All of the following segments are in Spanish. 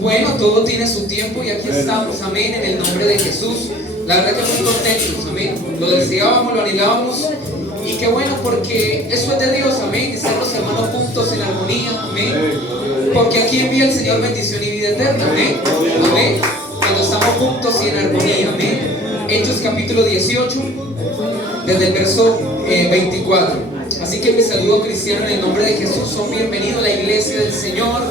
Bueno, todo tiene su tiempo y aquí estamos, amén, en el nombre de Jesús. La verdad que muy contentos, amén. Lo deseábamos, lo anhelábamos. Y qué bueno, porque eso es de Dios, amén. Y ser los hermanos juntos en armonía, amén. Porque aquí envía el Señor bendición y vida eterna, amén. Amén. Cuando estamos juntos y en armonía, amén. Hechos capítulo 18, desde el verso 24. Así que mi saludo cristiano en el nombre de Jesús. Son bienvenidos a la iglesia del Señor.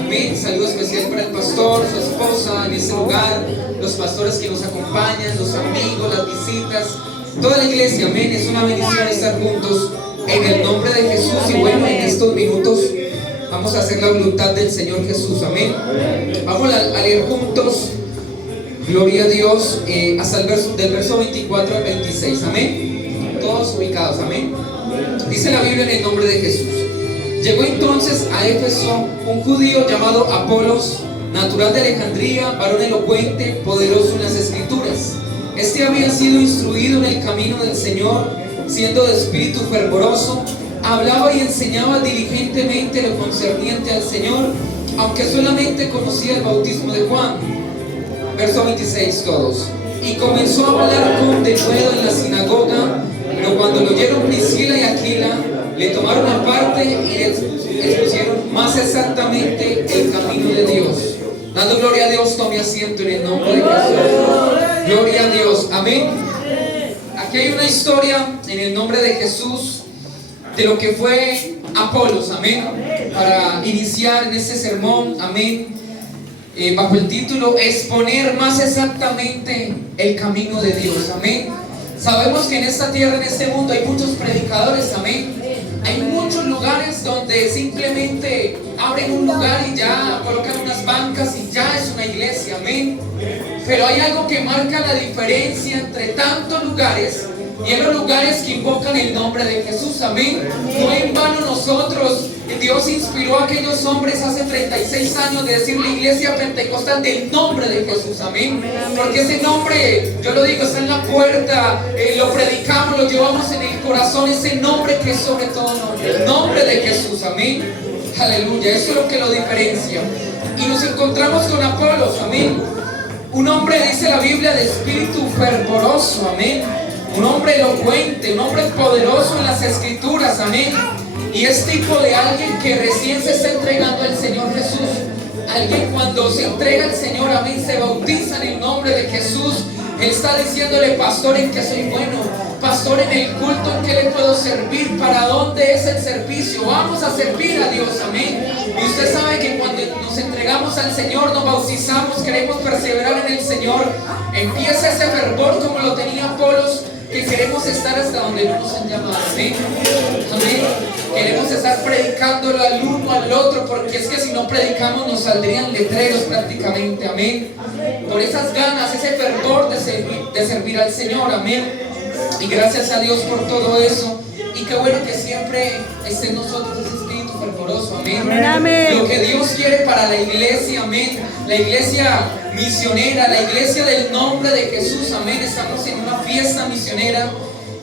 Amén. Saludo especial para el pastor, su esposa en este lugar, los pastores que nos acompañan, los amigos, las visitas, toda la iglesia. Amén. Es una bendición estar juntos en el nombre de Jesús. Y bueno, en estos minutos vamos a hacer la voluntad del Señor Jesús. Amén. Vamos a leer juntos, gloria a Dios, hasta el verso 24 al 26. Amén. Todos ubicados. Amén. Dice la Biblia en el nombre de Jesús. Llegó entonces a Éfeso un judío llamado Apolos, natural de Alejandría, varón elocuente, poderoso en las escrituras. Este había sido instruido en el camino del Señor, siendo de espíritu fervoroso, hablaba y enseñaba diligentemente lo concerniente al Señor, aunque solamente conocía el bautismo de Juan. Verso 26 todos. Y comenzó a hablar con denuedo en la sinagoga, pero cuando lo oyeron Priscila y Aquila, le tomaron aparte y le expusieron más exactamente el camino de Dios. Dando gloria a Dios, tome asiento en el nombre de Jesús. Gloria a Dios, amén. Aquí hay una historia en el nombre de Jesús de lo que fue Apolos, amén. Para iniciar en este sermón, amén, bajo el título exponer más exactamente el camino de Dios, amén. Sabemos que en esta tierra, en este mundo, hay muchos predicadores, amén. Hay muchos lugares donde simplemente abren un lugar y ya colocan unas bancas y ya es una iglesia, amén. Pero hay algo que marca la diferencia entre tantos lugares y en los lugares que invocan el nombre de Jesús, amén. No en vano nosotros, Dios inspiró a aquellos hombres hace 36 años de decir la iglesia pentecostal del nombre de Jesús, amén. Porque ese nombre, yo lo digo, está en la puerta, lo predicamos, lo llevamos en el corazón, ese nombre que es sobre todo nombre, el nombre de Jesús, amén. Aleluya, eso es lo que lo diferencia. Y nos encontramos con Apolos, amén. Un hombre, dice la Biblia, de espíritu fervoroso, amén. Un hombre elocuente, un hombre poderoso en las escrituras, amén. Y es tipo de alguien que recién se está entregando al Señor Jesús. Alguien cuando se entrega al Señor, amén, se bautiza en el nombre de Jesús. Él está diciéndole: pastor, ¿en qué soy bueno? Pastor, en el culto, ¿en qué le puedo servir? ¿Para dónde es el servicio? Vamos a servir a Dios, amén. Y usted sabe que cuando nos entregamos al Señor, nos bautizamos, queremos perseverar en el Señor, empieza ese fervor como lo tenía Apolos, que queremos estar hasta donde no nos han llamado, amén. Amén. Queremos estar predicándolo al uno al otro, porque es que si no predicamos nos saldrían letreros prácticamente, amén. Por esas ganas, ese fervor de servir al Señor, amén. Y gracias a Dios por todo eso. Y qué bueno que siempre esté en nosotros ese espíritu fervoroso, amén. Amén, amén. Lo que Dios quiere para la iglesia, amén. La iglesia misionera, la iglesia del nombre de Jesús, amén. Estamos en una fiesta misionera.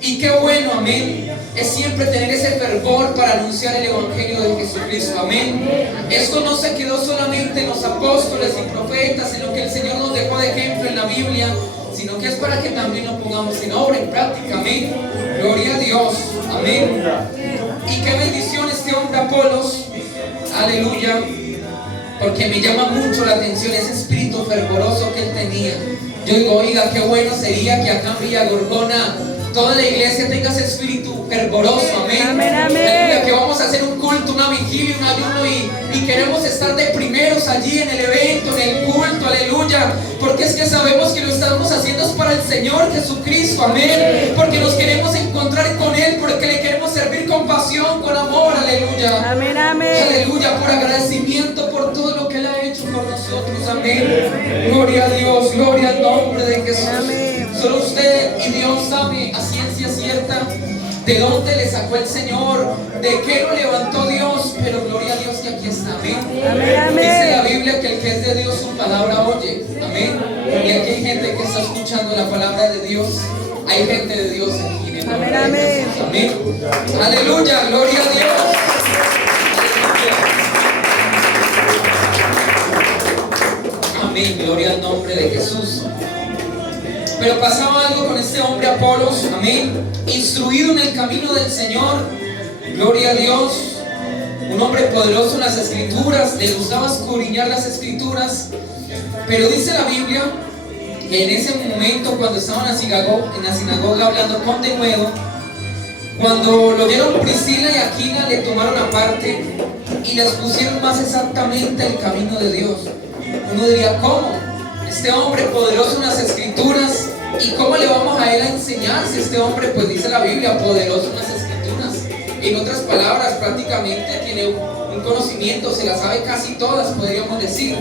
Y qué bueno, amén, es siempre tener ese fervor para anunciar el evangelio de Jesucristo, amén. Esto no se quedó solamente en los apóstoles y profetas, en lo que el Señor nos dejó de ejemplo en la Biblia, sino que es para que también lo pongamos en obra, en práctica, amén. Gloria a Dios, amén. Y qué bendición este hombre Apolos, aleluya, porque me llama mucho la atención ese espíritu fervoroso que él tenía. Yo digo, oiga, qué bueno sería que acá en Villa Gorgona toda la iglesia tenga ese espíritu fervoroso, amén. Amén, amén. Que vamos a hacer un culto, una vigilia, un ayuno y queremos estar de primeros allí en el evento, en el culto, aleluya. Porque es que sabemos que lo estamos haciendo es para el Señor Jesucristo, amén. Porque nos queremos encontrar con Él, porque le queremos servir con pasión, con amor, aleluya. Amén, amén. Aleluya, por agradecimiento por todo lo que Él ha hecho por nosotros, amén. Gloria a Dios, gloria al nombre de Jesús. Amén. Solo usted y Dios sabe a ciencia cierta de dónde le sacó el Señor, de qué lo levantó Dios, pero gloria a Dios que aquí está, amén. Amén, amén. Dice la Biblia que el que es de Dios su palabra oye, amén. Y aquí hay gente que está escuchando la palabra de Dios, hay gente de Dios aquí en el nombre de Amén, Jesús, amén. Aleluya, gloria a Dios. Aleluya. amén, gloria al nombre de Jesús. Pero pasaba algo con este hombre Apolos, amén, instruido en el camino del Señor, gloria a Dios, un hombre poderoso en las escrituras, le gustaba escudriñar las escrituras. Pero dice la Biblia que en ese momento, cuando estaba en la sinagoga hablando con denuedo, cuando lo vieron Priscila y Aquila, le tomaron aparte y les pusieron más exactamente el camino de Dios. Uno diría, ¿cómo? Este hombre poderoso en las escrituras, ¿y cómo le vamos a él a enseñar si este hombre, pues dice la Biblia, poderoso en las escrituras? En otras palabras, prácticamente tiene un conocimiento, se las sabe casi todas, podríamos decir.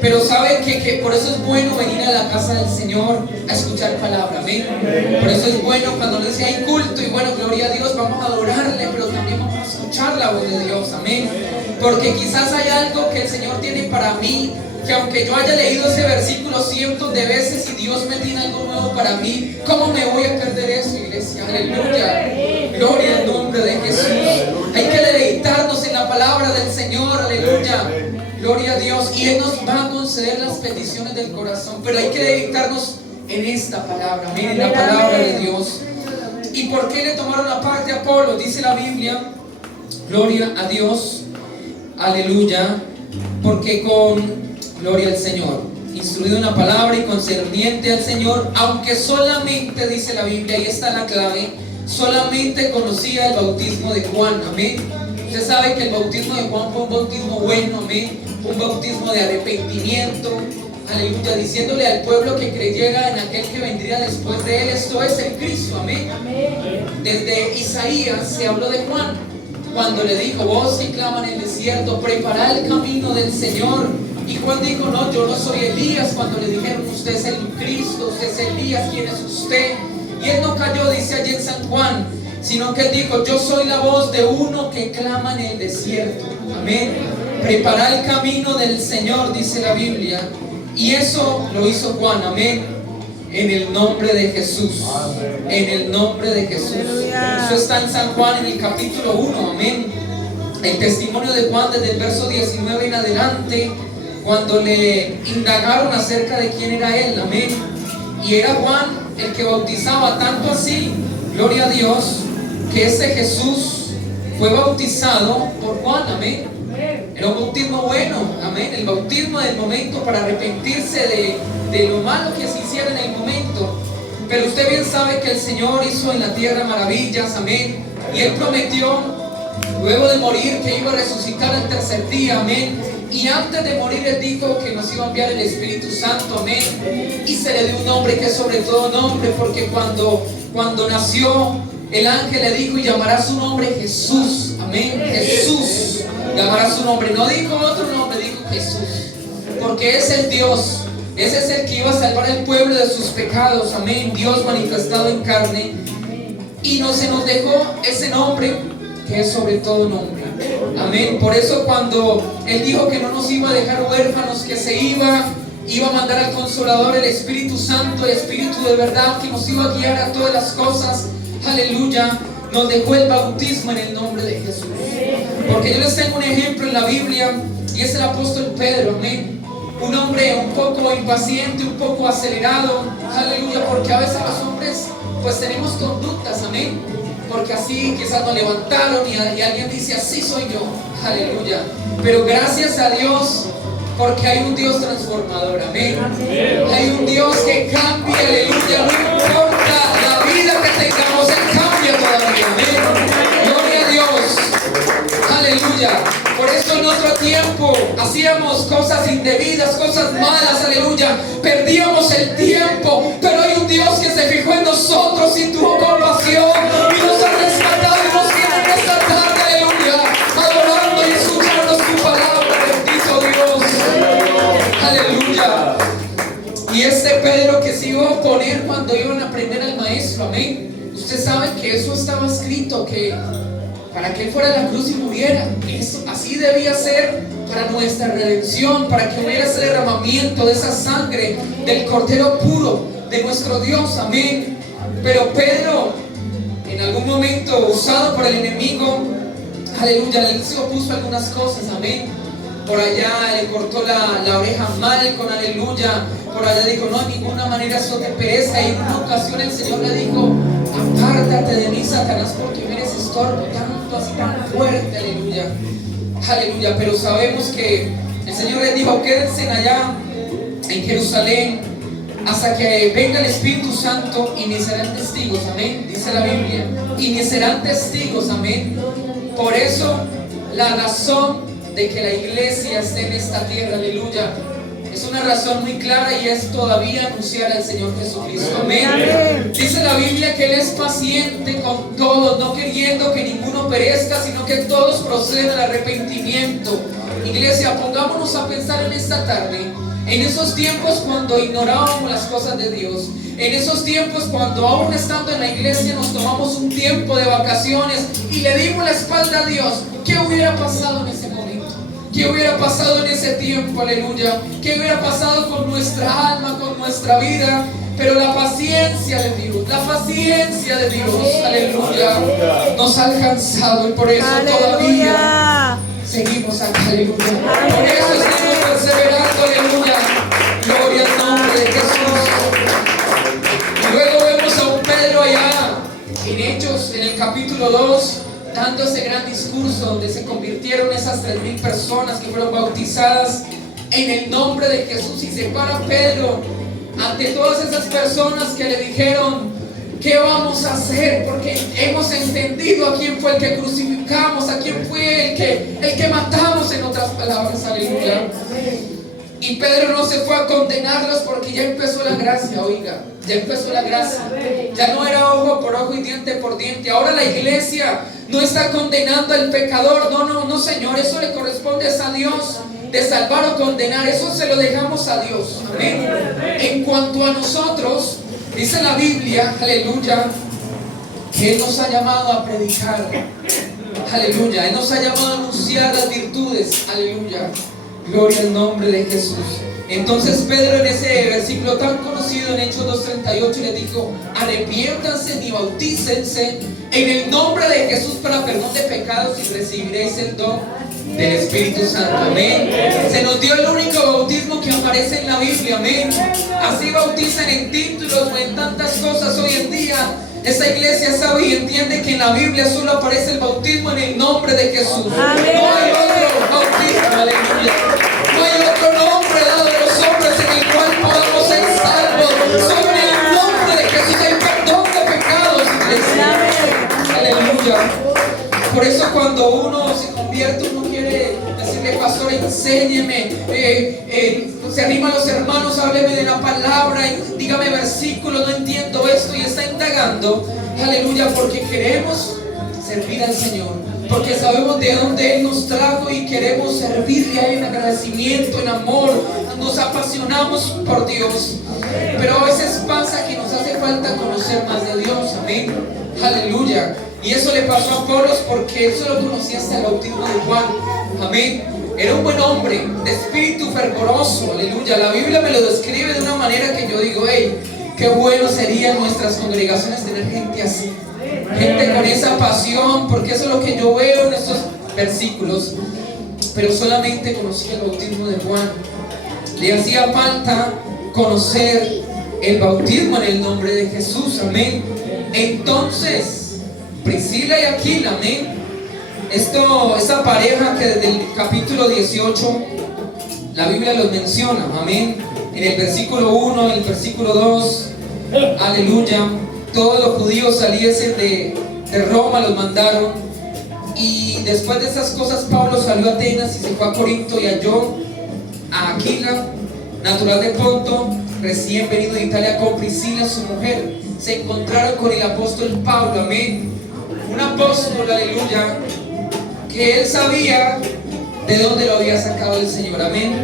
Pero sabe que por eso es bueno venir a la casa del Señor a escuchar palabra, amén. Por eso es bueno cuando le dice hay culto, y bueno, gloria a Dios, vamos a adorarle, pero también vamos a escuchar la voz de Dios, amén. Porque quizás hay algo que el Señor tiene para mí, que aunque yo haya leído ese versículo cientos de veces y Dios me tiene algo nuevo para mí, ¿cómo me voy a perder eso, iglesia? Aleluya, gloria al nombre de Jesús. Hay que deleitarnos en la palabra del Señor, aleluya, gloria a Dios, y Él nos va a conceder las peticiones del corazón, pero hay que deleitarnos en esta palabra, miren, la palabra de Dios. ¿Y por qué le tomaron aparte a Apolo? Dice la Biblia, gloria a Dios, aleluya, porque gloria al Señor, instruido en la palabra y concerniente al Señor, aunque solamente, dice la Biblia, ahí está la clave, solamente conocía el bautismo de Juan, amén. Usted sabe que el bautismo de Juan fue un bautismo bueno, amén, un bautismo de arrepentimiento, aleluya, diciéndole al pueblo que creyera en aquel que vendría después de él. Esto es el Cristo, amén. Desde Isaías se habló de Juan, cuando le dijo, vos que claman en el desierto, preparad el camino del Señor. Y Juan dijo, no, yo no soy Elías. Cuando le dijeron, usted es el Cristo, usted es Elías, ¿quién es usted? Y él no cayó, dice allí en San Juan, sino que él dijo, yo soy la voz de uno que clama en el desierto, amén. Preparad el camino del Señor, dice la Biblia. Y eso lo hizo Juan, amén, en el nombre de Jesús, en el nombre de Jesús. Eso está en San Juan, en el capítulo 1, amén. El testimonio de Juan desde el verso 19 en adelante, cuando le indagaron acerca de quién era él, amén. Y era Juan el que bautizaba, tanto así, gloria a Dios, que ese Jesús fue bautizado por Juan, amén. Era un bautismo bueno, amén. El bautismo del momento para arrepentirse de lo malo que se hiciera en el momento. Pero usted bien sabe que el Señor hizo en la tierra maravillas, amén. Y Él prometió, luego de morir, que iba a resucitar al tercer día, amén. Y antes de morir Él dijo que nos iba a enviar el Espíritu Santo, amén. Y se le dio un nombre que es sobre todo nombre, porque cuando nació, el ángel le dijo, y llamará su nombre Jesús, amén. Jesús llamará su nombre, no dijo otro nombre, dijo Jesús, porque es el Dios, ese es el que iba a salvar al pueblo de sus pecados, amén. Dios manifestado en carne, y se nos dejó ese nombre que es sobre todo nombre, amén. Por eso cuando Él dijo que no nos iba a dejar huérfanos, que se iba a mandar al Consolador, el Espíritu Santo, el Espíritu de verdad, que nos iba a guiar a todas las cosas, aleluya, nos dejó el bautismo en el nombre de Jesús. Porque yo les tengo un ejemplo en la Biblia, y es el apóstol Pedro, amén. Un hombre un poco impaciente, un poco acelerado, aleluya, porque a veces los hombres pues tenemos conductas, amén, porque así quizás nos levantaron y alguien dice así soy yo, aleluya. Pero gracias a Dios, porque hay un Dios transformador, amén. Hay un Dios que cambia, aleluya, no importa la vida que tengamos, Él cambia todavía, amén. Gloria a Dios, aleluya. Por eso en otro tiempo hacíamos cosas indebidas, cosas malas, aleluya, perdíamos el tiempo, pero hay un Dios que se fijó en nosotros y tuvo compasión y nos ha rescatado y nos tiene en esta tarde, aleluya, adorando y escuchando su palabra, bendito Dios, aleluya. Y este Pedro que se iba a oponer cuando iban a aprender al maestro, amén. Usted sabe que eso estaba escrito, que para que Él fuera a la cruz y muriera. Eso, así debía ser para nuestra redención, para que hubiera ese derramamiento de esa sangre del Cordero puro de nuestro Dios, amén. Pero Pedro, en algún momento usado por el enemigo, aleluya, Él se opuso a algunas cosas, amén. por allá le cortó la oreja mal con aleluya, por allá dijo, no, de ninguna manera eso te perezca. Y en una ocasión el Señor le dijo, apártate de mí, Satanás, porque me eres estorbo, tanto así tan fuerte, aleluya, aleluya. Pero sabemos que el Señor les dijo, quédense allá en Jerusalén hasta que venga el Espíritu Santo y me serán testigos, amén, dice la Biblia, y me serán testigos, amén. Por eso la razón de que la iglesia esté en esta tierra, aleluya, es una razón muy clara, y es todavía anunciar al Señor Jesucristo, amén. Dice la Biblia que Él es paciente con todos, no queriendo que ninguno perezca, sino que todos procedan al arrepentimiento. Iglesia, pongámonos a pensar en esta tarde, en esos tiempos cuando ignorábamos las cosas de Dios, en esos tiempos cuando aún estando en la iglesia nos tomamos un tiempo de vacaciones y le dimos la espalda a Dios. ¿Qué hubiera pasado en ese momento? ¿Qué hubiera pasado en ese tiempo? Aleluya. ¿Qué hubiera pasado con nuestra alma, con nuestra vida? Pero la paciencia de Dios, aleluya, nos ha alcanzado, y por eso todavía seguimos acá, aleluya. Por eso seguimos perseverando, aleluya. Gloria al nombre de Jesús. Y luego vemos a un Pedro allá en Hechos, en el capítulo 2, dando ese gran discurso donde se convirtieron esas 3,000 personas que fueron bautizadas en el nombre de Jesús. Y se para Pedro ante todas esas personas que le dijeron, ¿qué vamos a hacer? Porque hemos entendido a quién fue el que crucificamos, a quién fue el que matamos, en otras palabras, aleluya. Y Pedro no se fue a condenarlos porque ya empezó la gracia, oiga, ya empezó la gracia. Ya no era ojo por ojo y diente por diente. Ahora la iglesia no está condenando al pecador, no, Señor, eso le corresponde a Dios. De salvar o condenar, eso se lo dejamos a Dios, amén. En cuanto a nosotros, dice la Biblia, aleluya, que Él nos ha llamado a predicar, aleluya, Él nos ha llamado a anunciar las virtudes, aleluya, gloria al nombre de Jesús. Entonces Pedro, en ese versículo tan conocido en Hechos 2:38, le dijo, arrepiéntanse y bautícense en el nombre de Jesús para perdón de pecados y recibiréis el don del Espíritu Santo, amén. Se nos dio el único bautismo que aparece en la Biblia, amén. Así bautizan en títulos o en tantas cosas hoy en día. Esta iglesia sabe y entiende que en la Biblia solo aparece el bautismo en el nombre de Jesús. Amén. No hay otro bautismo, aleluya. No hay otro nombre dado de los hombres en el cual podamos ser salvos. Solo en el nombre de Jesús hay perdón de pecados, iglesia. Aleluya. Por eso cuando uno se convierte, uno quiere decirle, pastor, enséñeme, se animan los hermanos, hábleme de la palabra, dígame versículos, no entiendo esto, y está indagando, aleluya, porque queremos servir al Señor, porque sabemos de dónde Él nos trajo y queremos servirle a Él en agradecimiento, en amor, nos apasionamos por Dios. Pero a veces pasa que nos hace falta conocer más de Dios, amén, aleluya. Y eso le pasó a Apolos porque él solo conocía hasta el bautismo de Juan, amén. Era un buen hombre, de espíritu fervoroso, aleluya. La Biblia me lo describe de una manera que yo digo, hey, qué bueno sería en nuestras congregaciones tener gente así, gente con esa pasión, porque eso es lo que yo veo en estos versículos. Pero solamente conocía el bautismo de Juan. Le hacía falta conocer el bautismo en el nombre de Jesús, amén. Entonces Priscila y Aquila, amén. Esta pareja que desde el capítulo 18 la Biblia los menciona, amén. En el versículo 1, en el versículo 2, aleluya. Todos los judíos saliesen de Roma, los mandaron. Y después de esas cosas, Pablo salió a Atenas y se fue a Corinto y halló a Aquila, natural de Ponto, recién venido de Italia, con Priscila, su mujer. Se encontraron con el apóstol Pablo, amén. Un apóstol, aleluya, que él sabía de dónde lo había sacado el Señor, amén.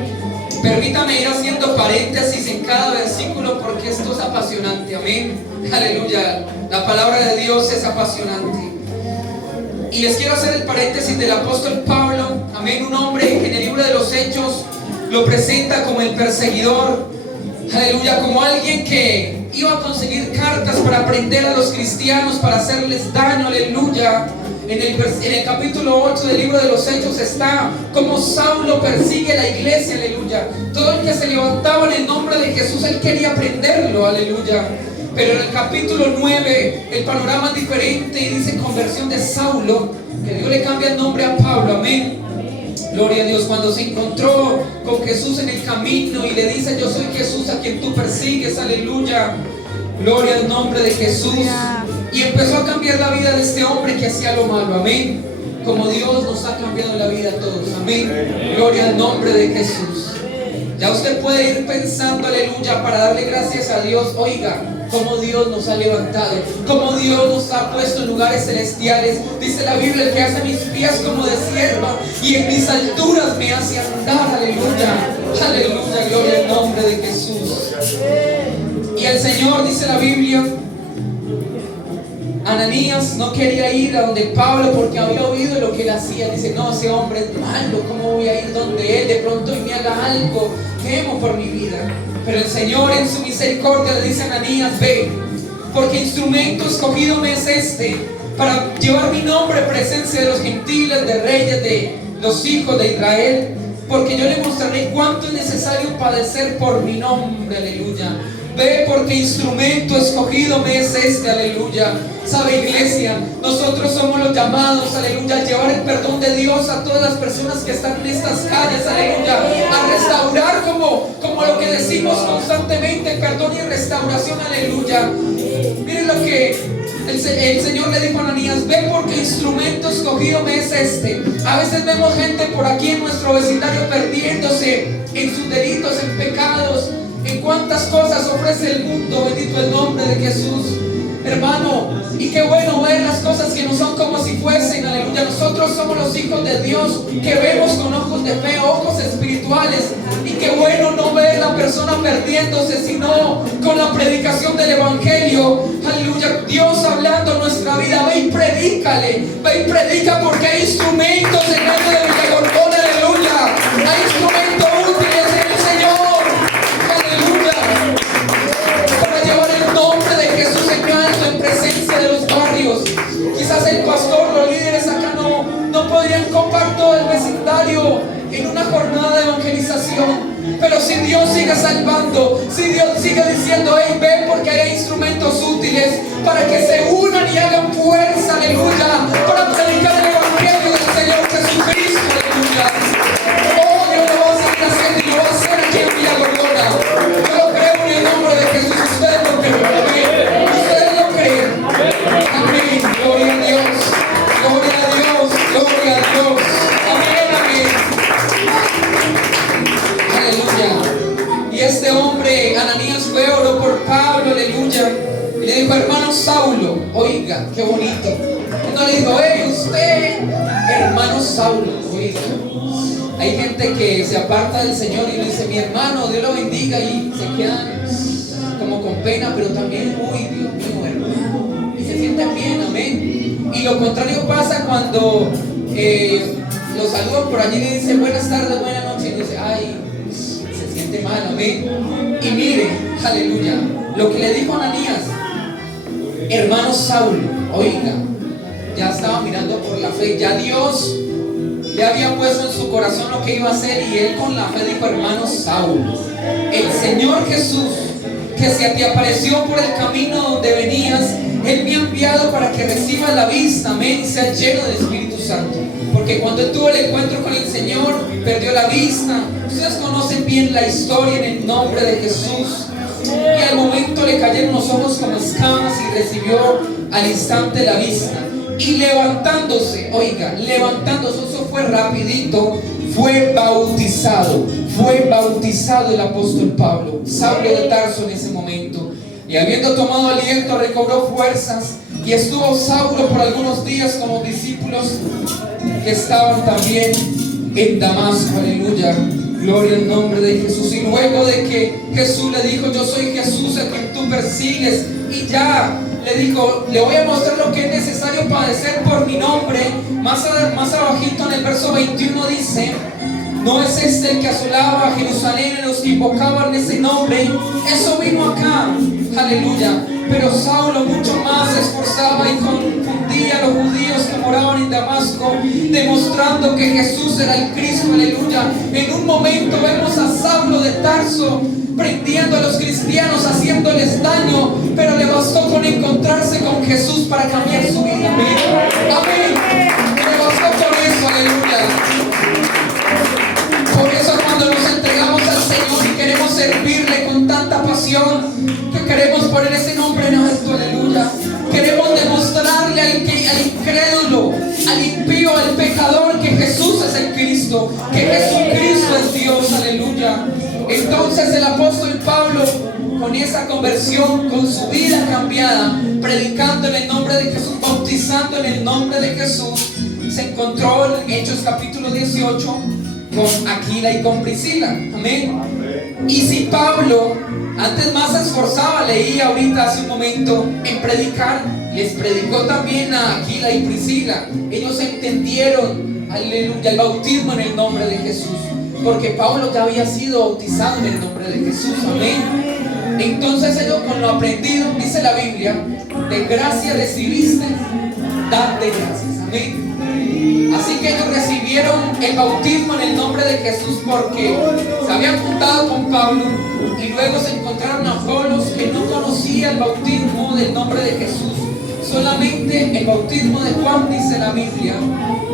Permítame ir haciendo paréntesis en cada versículo porque esto es apasionante, amén, aleluya. La palabra de Dios es apasionante. Y les quiero hacer el paréntesis del apóstol Pablo, amén, un hombre que en el libro de los Hechos lo presenta como el perseguidor, aleluya, como alguien que iba a conseguir cartas para prender a los cristianos, para hacerles daño, aleluya. en el capítulo 8 del libro de los Hechos está como Saulo persigue la iglesia, aleluya. Todo el que se levantaba en el nombre de Jesús, él quería prenderlo, aleluya. Pero en el capítulo 9 el panorama es diferente y dice conversión de Saulo, que Dios le cambia el nombre a Pablo, amén. Gloria a Dios. Cuando se encontró con Jesús en el camino y le dice: yo soy Jesús a quien tú persigues, aleluya. Gloria al nombre de Jesús. Y empezó a cambiar la vida de este hombre que hacía lo malo, amén. Como Dios nos ha cambiado la vida a todos, amén. Gloria al nombre de Jesús. Ya usted puede ir pensando, aleluya, para darle gracias a Dios. Oiga, como Dios nos ha levantado, como Dios nos ha puesto en lugares celestiales. Dice la Biblia: el que hace mis pies como de sierva y en mis alturas me hace andar, aleluya. Aleluya, gloria al nombre de Jesús. Y el Señor, dice la Biblia, Ananías no quería ir a donde Pablo porque había oído lo que él hacía. Dice: no, ese hombre es malo, ¿cómo voy a ir donde él? De pronto y me haga algo, temo por mi vida. Pero el Señor en su misericordia le dice a Ananías: ve, porque instrumento escogido me es este, para llevar mi nombre en presencia de los gentiles, de reyes, de los hijos de Israel, porque yo le mostraré cuánto es necesario padecer por mi nombre, aleluya. Ve, porque instrumento escogido me es este, aleluya. Sabe, iglesia, nosotros somos los llamados, aleluya, a llevar el perdón de Dios a todas las personas que están en estas calles, aleluya, a restaurar como lo que decimos constantemente, perdón y restauración, aleluya. Miren lo que el Señor le dijo a Ananías: ve, porque instrumento escogido me es este. A veces vemos gente por aquí en nuestro vecindario perdiéndose en sus delitos, en pecados, en cuántas cosas ofrece el mundo. Bendito el nombre de Jesús, hermano. Y qué bueno ver las cosas que no son como si fuesen, aleluya. Nosotros somos los hijos de Dios que vemos con ojos de fe, ojos espirituales. Y qué bueno no ver la persona perdiéndose, sino con la predicación del evangelio, aleluya. Dios hablando en nuestra vida. Ve y predícale, ve y predica, porque hay instrumentos en medio de Villagorgona, aleluya. Hay instrumentos útiles en el Señor, aleluya, para llevar el nombre de Jesús en alto, en presencia de los barrios. Quizás el pastor, los líderes acá no podrían copar todo el vecindario en una jornada de evangelización. Pero si Dios sigue salvando, si Dios sigue diciendo: hey, ven, porque hay instrumentos útiles para que se unan y hagan fuerza, aleluya, para predicar el evangelio del Señor Jesucristo, aleluya. Oh, Dios lo va a seguir haciendo y lo va a hacer aquí en Villagorgona. Yo lo creo en el nombre de Jesús. Ustedes lo creen, amén. Ustedes lo creen, amén. Gloria a Dios, gloria a Dios, gloria a Dios, amén, amén. Aleluya. Y este hombre, Ananías, fue, oró por Pablo, aleluya, y le dijo: hermano Saulo. Oiga, qué bonito. No le dijo: hey, usted, hermano Saulo. Oiga, hay gente que se aparta del Señor y le dice: mi hermano, Dios lo bendiga, y se quedan como con pena, pero también: uy, Dios mío, hermano, y se sienten bien, amén. Y lo contrario pasa cuando lo saludan por allí y le dicen: buenas tardes, buenas noches, y dice: ay, se siente mal, amén. Y mire, aleluya, lo que le dijo Ananías: hermano Saulo. Oiga, ya estaba mirando por la fe, ya Dios le había puesto en su corazón lo que iba a hacer, y él con la fe dijo: hermano Saulo, el Señor Jesús, que se te apareció por el camino donde venías, Él me ha enviado para que recibas la vista, amén, y sea lleno del Espíritu Santo. Porque cuando él tuvo el encuentro con el Señor, perdió la vista. Ustedes conocen bien la historia, en el nombre de Jesús. Y al momento le cayeron los ojos como escamas y recibió al instante la vista. Y levantándose, oiga, levantándose, eso fue rapidito, fue bautizado el apóstol Pablo, Saulo de Tarso, en ese momento. Y habiendo tomado aliento, recobró fuerzas, y estuvo Saulo por algunos días con los discípulos que estaban también en Damasco, aleluya. Gloria al nombre de Jesús. Y luego de que Jesús le dijo: yo soy Jesús a quien tú persigues, y ya le dijo: le voy a mostrar lo que es necesario padecer por mi nombre. Más abajito en el verso 21 dice: ¿No es este el que asolaba a Jerusalén en los que invocaban ese nombre? Eso vino acá, aleluya. Pero Saulo mucho más se esforzaba y confundía a los judíos que moraban en Damasco, demostrando que Jesús era el Cristo, aleluya. En un momento vemos a Saulo de Tarso prendiendo a los cristianos, haciéndoles daño, pero le bastó con encontrarse con Jesús para cambiar su vida. Amén. Amén. Le bastó con eso, aleluya. Por eso cuando nos entregamos al Señor y queremos servirle con tanta pasión, que queremos poner ese nombre en alto, aleluya. Queremos demostrarle al incrédulo, al impío, al pecador, que Jesús es el Cristo, que Jesucristo es Dios, aleluya. Entonces el apóstol Pablo, con esa conversión, con su vida cambiada, predicando en el nombre de Jesús, bautizando en el nombre de Jesús, se encontró en Hechos capítulo 18 con Aquila y con Priscila. Amén. Y si Pablo antes más se esforzaba, leía ahorita hace un momento, en predicar, les predicó también a Aquila y Priscila. Ellos entendieron, aleluya, el bautismo en el nombre de Jesús, porque Pablo ya había sido bautizado en el nombre de Jesús. Amén. Entonces ellos, con lo aprendido, dice la Biblia, de gracia recibiste, dad de gracias. Amén. Así que ellos recibieron el bautismo en el nombre de Jesús porque se habían juntado con Pablo y luego se encontraron a Apolos, que no conocía el bautismo del nombre de Jesús, solamente el bautismo de Juan, dice la Biblia.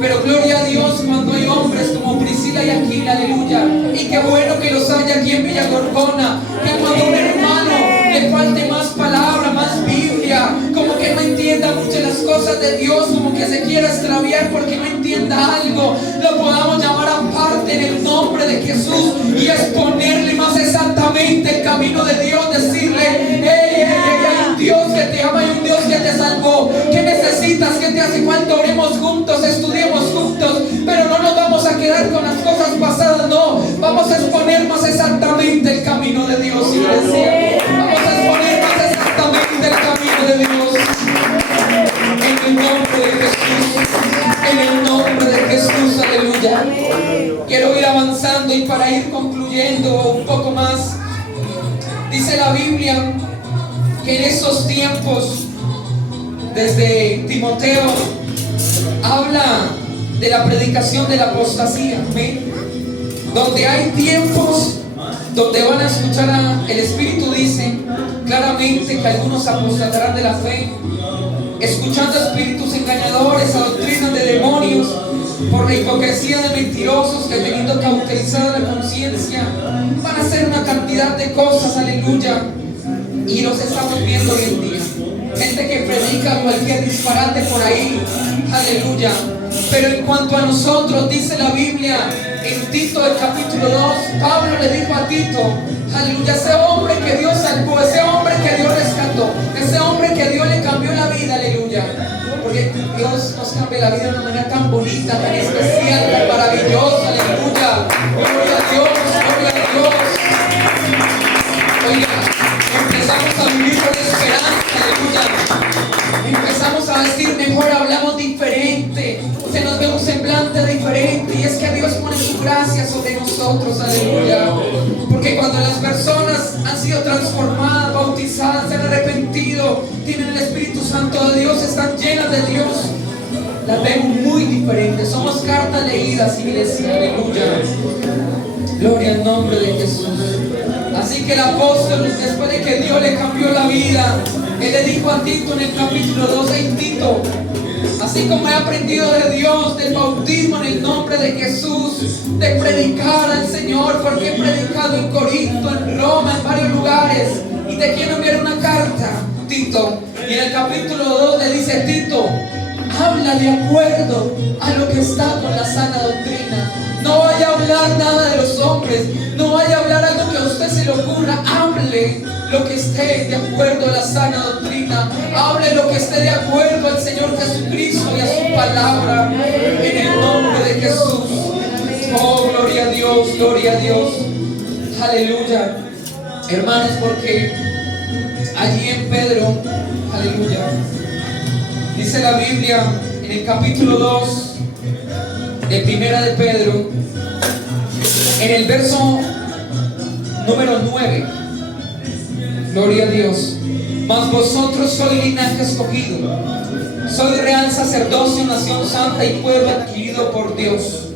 Pero gloria a Dios cuando hay hombres como Priscila y Aquila, aleluya. Y qué bueno que los haya aquí en Villa Gorgona, que cuando un hermano le falte más palabra, más Biblia, como que no entienda mucho las cosas de Dios, como que se quiera extraviar porque no entienda algo, lo podamos llamar aparte en el nombre de Jesús y exponerle más exactamente el camino de Dios, decirle: hay un Dios que te ama y un Dios que te salvó. ¿Qué necesitas? ¿Qué te hace falta? Oremos juntos, estudiemos juntos, pero no nos vamos a quedar con las cosas pasadas, no, vamos a exponer más exactamente el camino de Dios, iglesia. Vamos a exponer más exactamente el camino de Dios, en el nombre de Jesús, en el nombre de Jesús, aleluya. Quiero ir avanzando y para ir concluyendo un poco más, dice la Biblia que en esos tiempos, desde Timoteo, habla de la predicación de la apostasía, ¿sí? Donde hay tiempos donde van a escuchar el Espíritu dice claramente que algunos apostatarán de la fe, escuchando espíritus engañadores, a doctrinas de demonios, por la hipocresía de mentirosos que, teniendo cauterizada la conciencia, van a hacer una cantidad de cosas, aleluya, y los estamos viendo hoy en día. Gente que predica cualquier disparate por ahí, aleluya. Pero en cuanto a nosotros, dice la Biblia en Tito el capítulo 2, Pablo le dijo a Tito, aleluya, ese hombre que Dios salvó, ese hombre que Dios rescató, ese hombre que Dios le cambió la vida, aleluya. Porque Dios nos cambia la vida de una manera tan bonita, tan especial, tan maravillosa, aleluya. Gloria a Dios, gloria a Dios. Oiga, empezamos a vivir con esperanza, aleluya. Empezamos a decir mejor, hablamos diferente, se nos ve un semblante diferente, y es que Dios pone su gracia sobre nosotros, aleluya. Porque cuando las personas han sido transformadas, bautizadas, se han arrepentido, tienen el Espíritu Santo de Dios, están llenas de Dios, las vemos muy diferentes. Somos cartas leídas, iglesia, aleluya. Gloria al nombre de Jesús. Así que el apóstol, después de que Dios le cambió la vida, él le dijo a Tito en el capítulo 2, Tito, así como he aprendido de Dios, del bautismo en el nombre de Jesús, de predicar al Señor, porque he predicado en Corinto, en Roma, en varios lugares, y te quiero enviar una carta, Tito. Y en el capítulo 2 le dice: Tito, habla de acuerdo a lo que está con la sana doctrina. No vaya a hablar nada de los hombres, no vaya a hablar algo que a usted se le ocurra. Hable lo que esté de acuerdo a la sana doctrina, hable lo que esté de acuerdo al Señor Jesucristo y a su palabra, en el nombre de Jesús. Oh, gloria a Dios, gloria a Dios, aleluya. Hermanos, porque allí en Pedro, aleluya, dice la Biblia en el capítulo 2 de Primera de Pedro, En el verso número 9, gloria a Dios. Mas vosotros sois linaje escogido, soy real sacerdocio, nación santa y pueblo adquirido por Dios,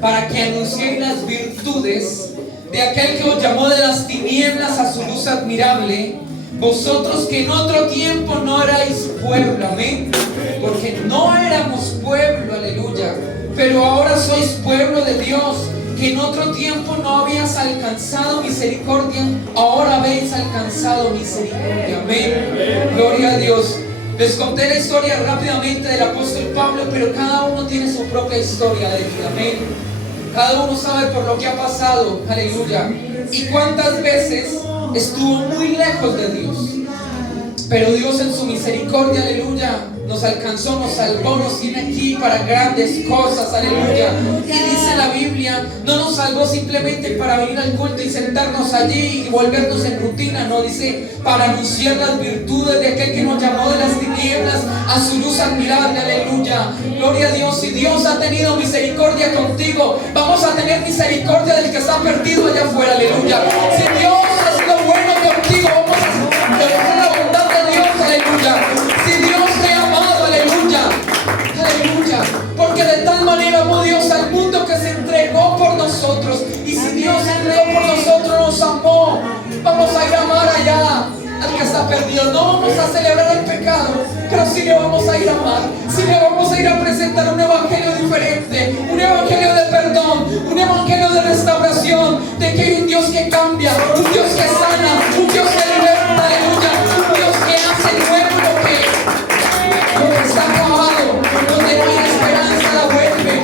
para que anunciéis las virtudes de aquel que os llamó de las tinieblas a su luz admirable. Vosotros que en otro tiempo no erais pueblo, amén, porque no éramos pueblo, aleluya, pero ahora sois pueblo de Dios, que en otro tiempo no habías alcanzado misericordia, ahora habéis alcanzado misericordia, amén, gloria a Dios. Les conté la historia rápidamente del apóstol Pablo, pero cada uno tiene su propia historia de vida, amén. Cada uno sabe por lo que ha pasado, aleluya, y cuántas veces estuvo muy lejos de Dios, pero Dios en su misericordia, aleluya, nos alcanzó, nos salvó, nos tiene aquí para grandes cosas, aleluya. Y dice la Biblia, no nos salvó simplemente para venir al culto y sentarnos allí y volvernos en rutina, no, dice para anunciar las virtudes de aquel que nos llamó de las tinieblas a su luz admirable, aleluya, gloria a Dios. Si Dios ha tenido misericordia contigo, vamos a tener misericordia del que está perdido allá afuera, aleluya. Si Dios ha sido bueno contigo, vamos a tener la bondad de Dios, aleluya. Si Dios te ha amado, aleluya, aleluya, porque de tal manera amó Dios al mundo que se entregó por nosotros. Y si Dios se entregó por nosotros, nos amó, vamos a ir a amar allá al que está perdido. No vamos a celebrar el pecado, pero sí le vamos a ir a amar, sí le vamos a ir a presentar un evangelio diferente, un evangelio de perdón, un evangelio de restauración, de que hay un Dios que cambia, un Dios que sana, un Dios que liberta, aleluya, un Dios que hace nuevo lo que está acabado, donde no hay esperanza, la vuelve.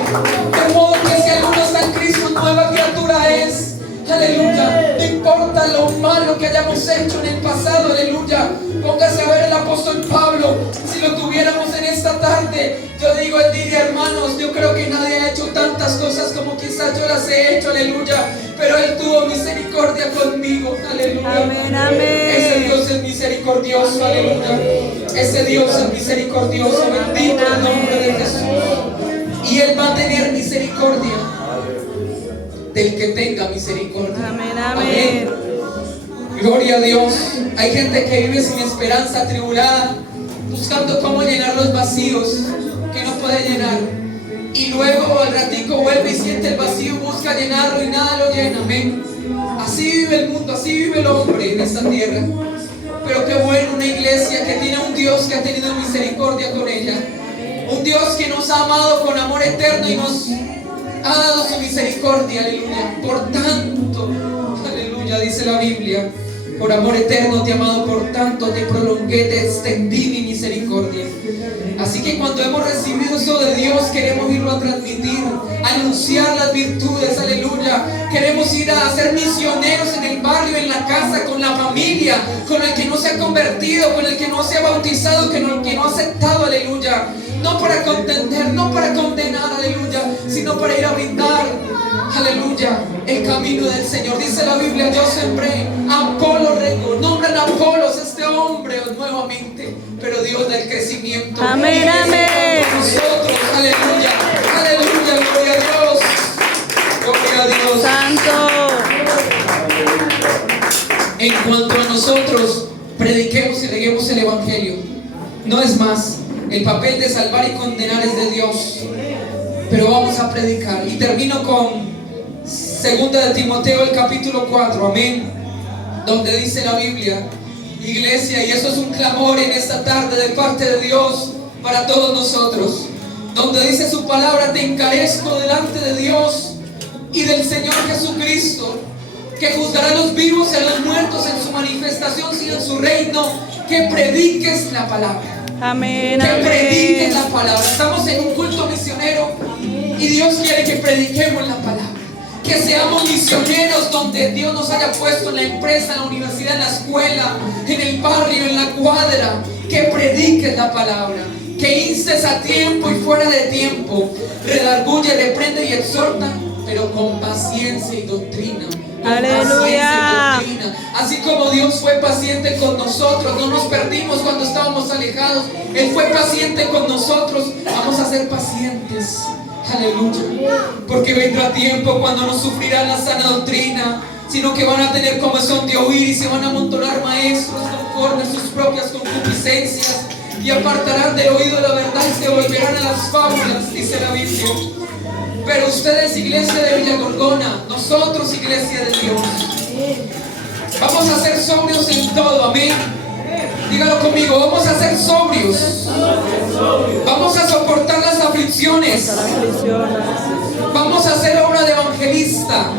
De modo que si alguno está en Cristo, nueva criatura es, aleluya. No importa lo malo que hayamos hecho en el pasado, aleluya. Póngase a ver el apóstol Pablo. Si lo tuviéramos en esta tarde, yo digo, él diría, hermanos, yo creo que nadie ha hecho tantas cosas como quizás yo las he hecho, aleluya, pero él tuvo misericordia conmigo, aleluya. Amén, amén. Ese Dios es misericordioso, aleluya. Ese Dios es misericordioso, bendito el nombre de Jesús. Y él va a tener misericordia del que tenga misericordia. Amén, amén. Gloria a Dios. Hay gente que vive sin esperanza, atribulada, buscando cómo llenar los vacíos que no puede llenar. Y luego al ratico vuelve y siente el vacío, busca llenarlo y nada lo llena. Amén. Así vive el mundo, así vive el hombre en esta tierra. Pero qué bueno una iglesia que tiene un Dios que ha tenido misericordia con ella. Un Dios que nos ha amado con amor eterno y nos ha dado su misericordia, aleluya. Por tanto, aleluya, dice la Biblia, por amor eterno te he amado, por tanto te prolongué, te extendí mi misericordia. Así que cuando hemos recibido eso de Dios, queremos irlo a transmitir, a anunciar las virtudes, aleluya. Queremos ir a ser misioneros en el barrio, en la casa, con la familia, con el que no se ha convertido, con el que no se ha bautizado, con el que no ha aceptado, aleluya. No para contender, no para condenar, aleluya, sino para ir a brindar, aleluya, el camino del Señor. Dice la Biblia, yo sembré, Apolo regó. Nombran a Apolos, este hombre nuevamente, pero Dios da el crecimiento. Amén, y amén. nosotros, aleluya, aleluya, gloria a Dios, gloria a Dios. Santo. En cuanto a nosotros, prediquemos y reguemos el evangelio. No es más, el papel de salvar y condenar es de Dios, pero vamos a predicar. Y termino con 2 de Timoteo, el capítulo 4, amén, donde dice la Biblia, iglesia, y eso es un clamor en esta tarde de parte de Dios para todos nosotros, donde dice su palabra, te encarezco delante de Dios y del Señor Jesucristo, que juzgará a los vivos y a los muertos en su manifestación y en su reino, que prediques la palabra. Amén, Que amén. prediques la palabra. Estamos en un culto misionero y Dios quiere que prediquemos la palabra. Que seamos misioneros donde Dios nos haya puesto, en la empresa, en la universidad, en la escuela, en el barrio, en la cuadra. Que prediques la palabra. Que instes a tiempo y fuera de tiempo. Redarguye, reprende y exhorta, pero con paciencia y doctrina. Aleluya. Así como Dios fue paciente con nosotros, no nos perdimos cuando estábamos alejados, Él fue paciente con nosotros. Vamos a ser pacientes, Aleluya. Porque vendrá tiempo cuando no sufrirán la sana doctrina, sino que van a tener comezón de oír y se van a amontonar maestros conforme a sus propias concupiscencias y apartarán del oído la verdad y se volverán a las fábulas, dice la Biblia. Pero ustedes, iglesia de Villa Gorgona, nosotros, iglesia de Dios, vamos a ser sobrios en todo, amén. Dígalo conmigo, vamos a ser sobrios. Vamos a soportar las aflicciones. Vamos a hacer obra de evangelista.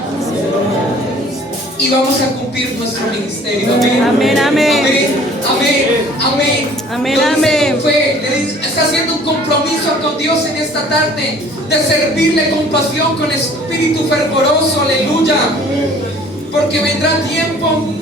Y vamos a cumplir nuestro ministerio. Amén. Amén, amén. Amén. Amén. Amén, Lo dice amén. con fe. Está haciendo un compromiso con Dios en esta tarde de servirle con pasión, con espíritu fervoroso. Aleluya. Porque vendrá tiempo.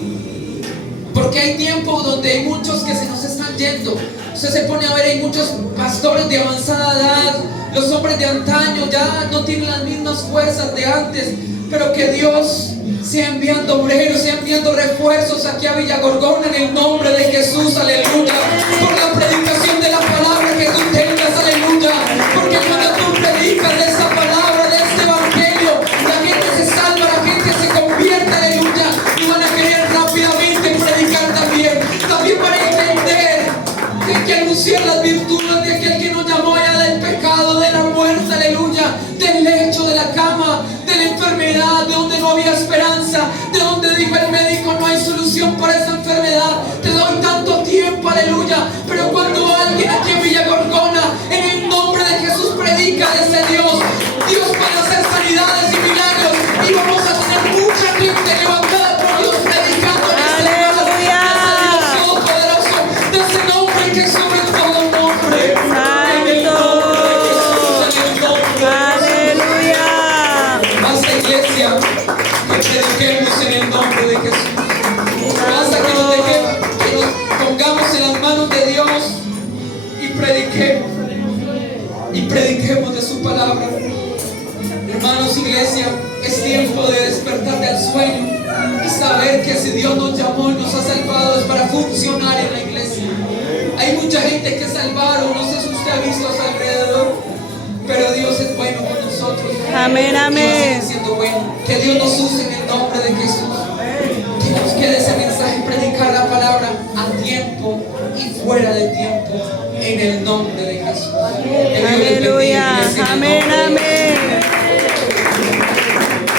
Porque hay tiempo donde hay muchos que se nos están yendo. Usted se pone a ver, hay muchos pastores de avanzada edad. Los hombres de antaño ya no tienen las mismas fuerzas de antes. Pero que Dios sea enviando obreros, sea enviando refuerzos aquí a Villa Gorgona en el nombre de Jesús, aleluya. Por la predicación de la palabra que tú tengas, aleluya. Porque cuando tú predicas de esa palabra, de este evangelio, la gente se salva, la gente se convierte, aleluya. Y van a querer rápidamente predicar también. También para entender que hay que anunciar las virtudes de aquel que nos llamó allá del pecado, de la muerte, aleluya. Del lecho, de la cama, de la enfermedad, de donde no había esperanza, de donde dijo el médico no hay solución para esa enfermedad. Te doy tanto tiempo, aleluya. Pero cuando alguien aquí en Villa Gorgona, en el nombre de Jesús, predica de ese Dios, Dios va a hacer sanidades y milagros. Y vamos a tener mucha gente levantada por Dios predicando en este lugar, de ese Dios todopoderoso, de ese nombre que es sobre todo nombre. En el nombre de Jesús, en el nombre de Jesús. Basta, iglesia, que prediquemos en el nombre de Jesús. Basta que nos pongamos en las manos de Dios y prediquemos de su palabra. Hermanos, iglesia, es tiempo de despertar del sueño y saber que si Dios nos llamó y nos ha salvado es para funcionar en la iglesia. Hay mucha gente que salvaron, no sé si usted ha visto a su alrededor, pero Dios es bueno con nosotros. Amén, amén. Dios sigue siendo bueno. Que Dios nos use en el nombre de Jesús. Que nos quede ese mensaje, predicar la palabra a tiempo y fuera de tiempo, en el nombre de Jesús. Que Dios les bendiga.